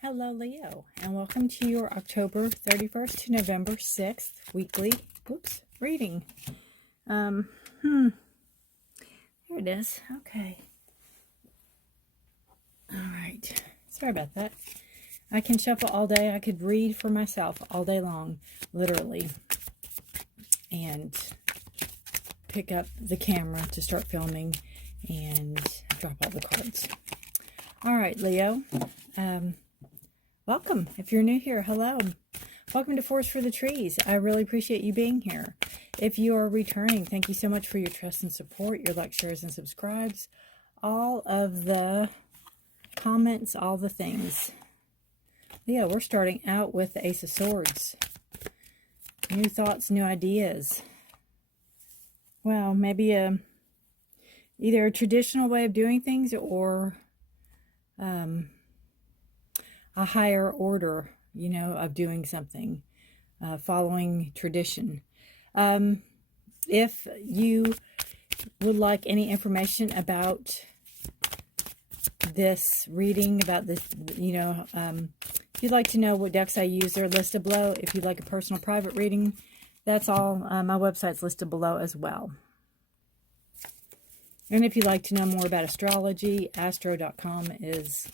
Hello, Leo, and welcome to your October 31st to November 6th weekly reading. There it is. Okay. All right. Sorry about that. I can shuffle all day. I could read for myself all day long, literally, and pick up the camera to start filming and drop all the cards. All right, Leo. Welcome. If you're new here, hello. Welcome to Forest for the Trees. I really appreciate you being here. If you are returning, thank you so much for your trust and support, your likes, shares, and subscribes, all of the comments, all the things. Yeah, we're starting out with the Ace of Swords. New thoughts, new ideas. Well, maybe either a traditional way of doing things or a higher order, of doing something, following tradition. If you would like any information about this reading, about this, if you'd like to know what decks I use, they're listed below. If you'd like a personal private reading, that's all. My website's listed below as well. And if you'd like to know more about astrology, astro.com is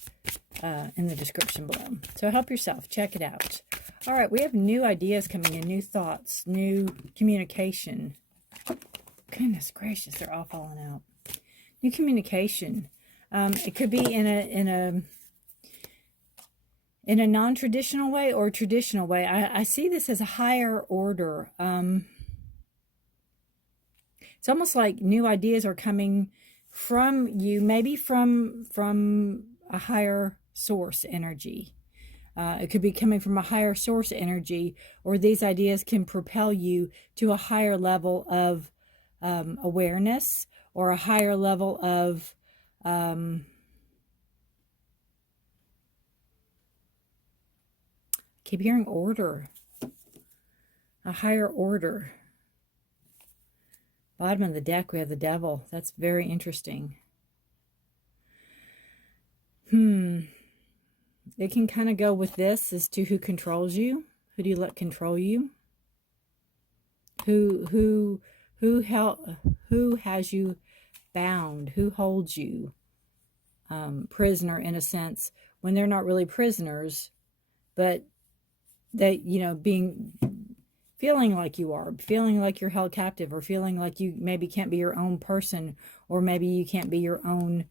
in the description below. So help yourself. Check it out. All right, we have new ideas coming in, new thoughts, new communication. Goodness gracious, they're all falling out. New communication. It could be in a non-traditional way or a traditional way. I see this as a higher order. It's almost like new ideas are coming from you, maybe from a higher source energy. It could be coming from a higher source energy, or these ideas can propel you to a higher level of awareness, or a higher level of keep hearing order, a higher order. Bottom of the deck, we have the Devil. That's very interesting. It can kind of go with this as to who controls you. Who do you let control you? Who has you bound? Who holds you prisoner, in a sense, when they're not really prisoners, but they, feeling like you are, feeling like you're held captive, or feeling like you maybe can't be your own person, or maybe you can't be your own,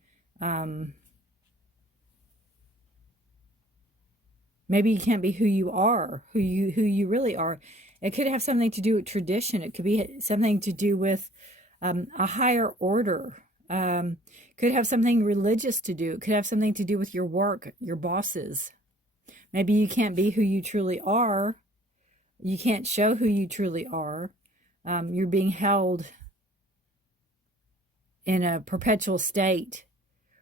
maybe you can't be who you are, who you really are. It could have something to do with tradition. It could be something to do with a higher order. Could have something religious to do. It could have something to do with your work, your bosses. Maybe you can't be who you truly are. You can't show who you truly are. You're being held in a perpetual state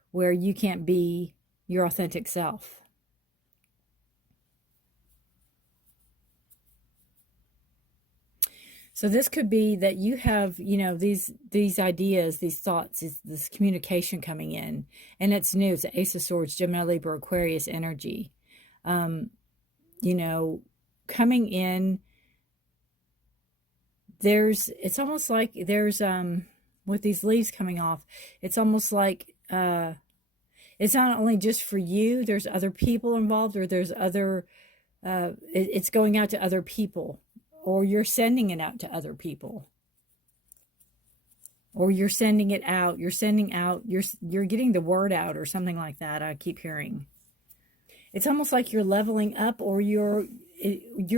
where you can't be your authentic self. So this could be that you have, these ideas, these thoughts, this communication coming in, and it's new. It's the Ace of Swords, Gemini, Libra, Aquarius energy. Coming in, it's almost like there's, with these leaves coming off, it's almost like, it's not only just for you, there's other people involved, or there's other, it's going out to other people, or you're sending it out to other people, or you're sending it out, you're getting the word out, or something like that. I keep hearing. It's almost like you're leveling up, or you're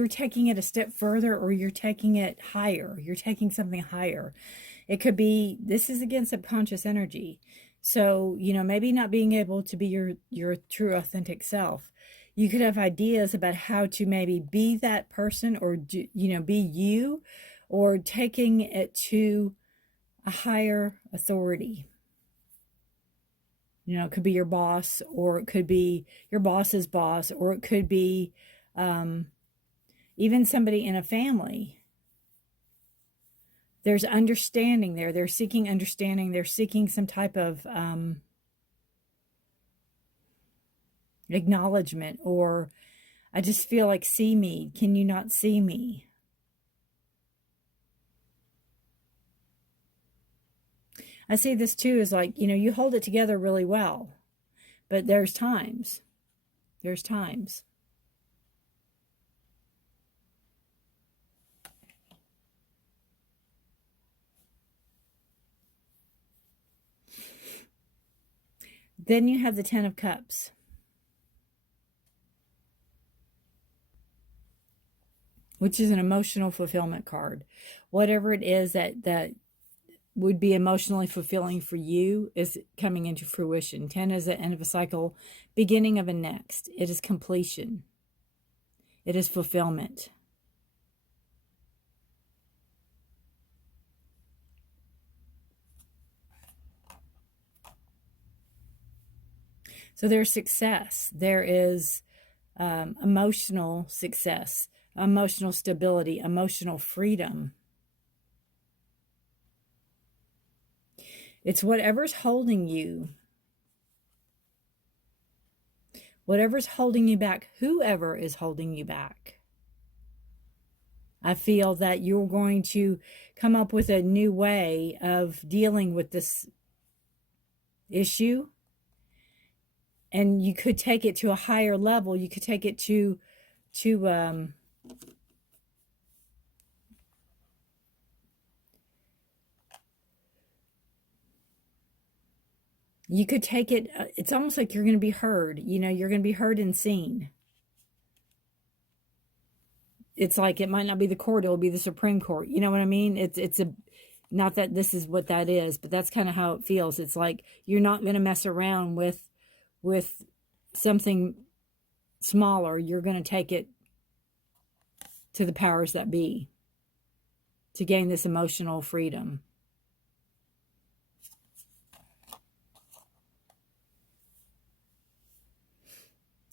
taking it a step further, or you're taking it higher. You're taking something higher. It could be, this is again subconscious energy. So, maybe not being able to be your true authentic self. You could have ideas about how to maybe be that person, or, be you, or taking it to a higher authority. It could be your boss, or it could be your boss's boss, or it could be even somebody in a family. There's understanding there. They're seeking understanding. They're seeking some type of acknowledgement, or I just feel like, see me. Can you not see me? I see this too as like, you hold it together really well, but there's times. There's times. Then you have the Ten of Cups. Which is an emotional fulfillment card. Whatever it is that would be emotionally fulfilling for you is coming into fruition. 10 is the end of a cycle, beginning of a next. It is completion. It is fulfillment. So there's success. There is emotional success, emotional stability, emotional freedom. It's whatever's holding you. Whatever's holding you back, whoever is holding you back. I feel that you're going to come up with a new way of dealing with this issue. And you could take it to a higher level. You could take it to you could take it, it's almost like you're going to be heard. You're going to be heard and seen. It's like it might not be the court, it'll be the Supreme Court. You know what I mean? It's not that this is what that is, but that's kind of how it feels. It's like you're not going to mess around with something smaller. You're going to take it to the powers that be to gain this emotional freedom.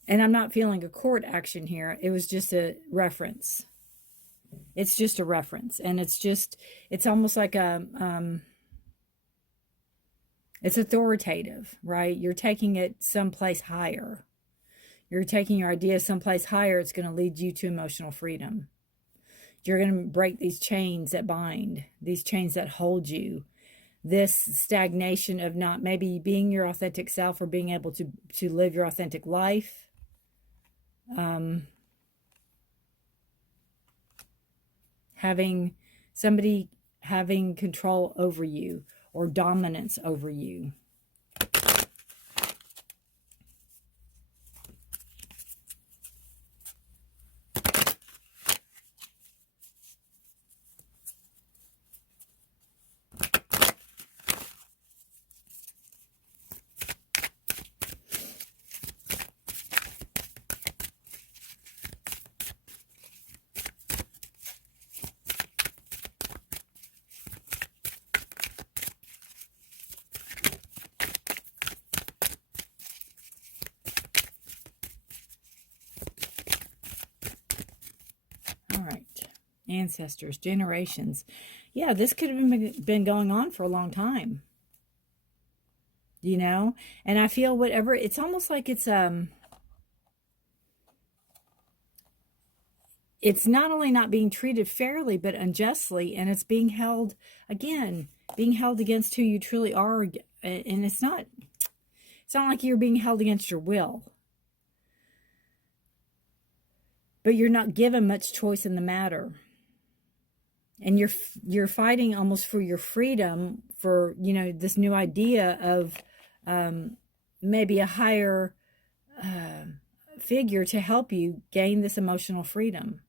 And I'm not feeling a court action here. It was just a reference. It's just a reference. And it's almost like it's authoritative, right? You're taking it someplace higher. You're taking your idea someplace higher. It's going to lead you to emotional freedom. You're going to break these chains that bind, these chains that hold you. This stagnation of not maybe being your authentic self or being able to live your authentic life. Having somebody having control over you or dominance over you. Ancestors, generations. Yeah, this could have been going on for a long time. And I feel whatever, it's almost like it's not only not being treated fairly, but unjustly, and it's being held against who you truly are. And it's not like you're being held against your will. But you're not given much choice in the matter. And you're fighting almost for your freedom, for this new idea of maybe a higher figure to help you gain this emotional freedom.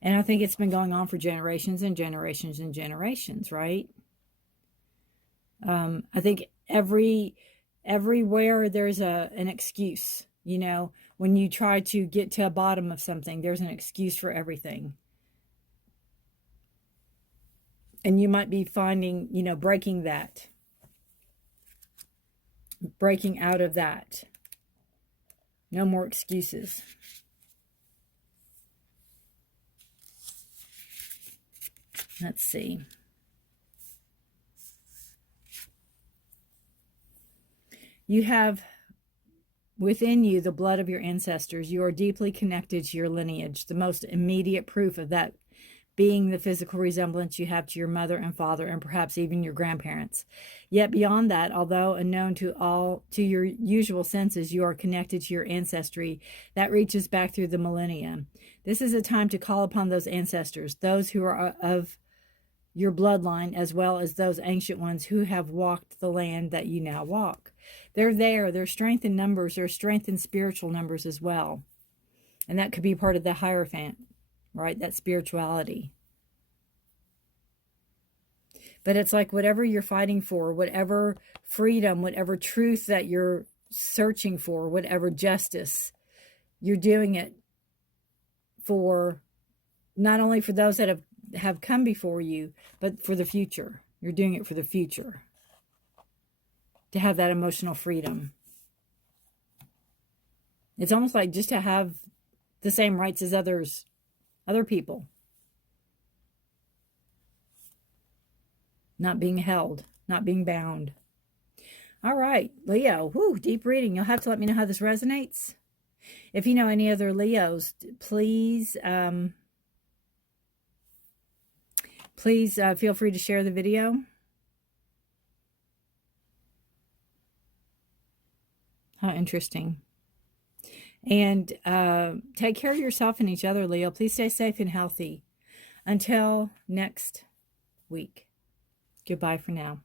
And I think it's been going on for generations and generations and generations, right? I think everywhere there's an excuse. When you try to get to a bottom of something, there's an excuse for everything. And you might be finding, breaking out of that. No more excuses. Let's see. You have within you the blood of your ancestors. You are deeply connected to your lineage, the most immediate proof of that being the physical resemblance you have to your mother and father, and perhaps even your grandparents. Yet beyond that, although unknown to your usual senses, you are connected to your ancestry that reaches back through the millennia. This is a time to call upon those ancestors, those who are of your bloodline, as well as those ancient ones who have walked the land that you now walk. They're there. There's strength in numbers. There's strength in spiritual numbers as well. And that could be part of the Hierophant, right? That spirituality. But it's like whatever you're fighting for, whatever freedom, whatever truth that you're searching for, whatever justice, you're doing it for, not only for those that have come before you, but for the future. You're doing it for the future. To have that emotional freedom. It's almost like just to have the same rights as other people. Not being held, not being bound. All right, Leo. Whew, deep reading. You'll have to let me know how this resonates. If you know any other Leos, please feel free to share the video. How interesting. And take care of yourself and each other, Leo. Please stay safe and healthy. Until next week. Goodbye for now.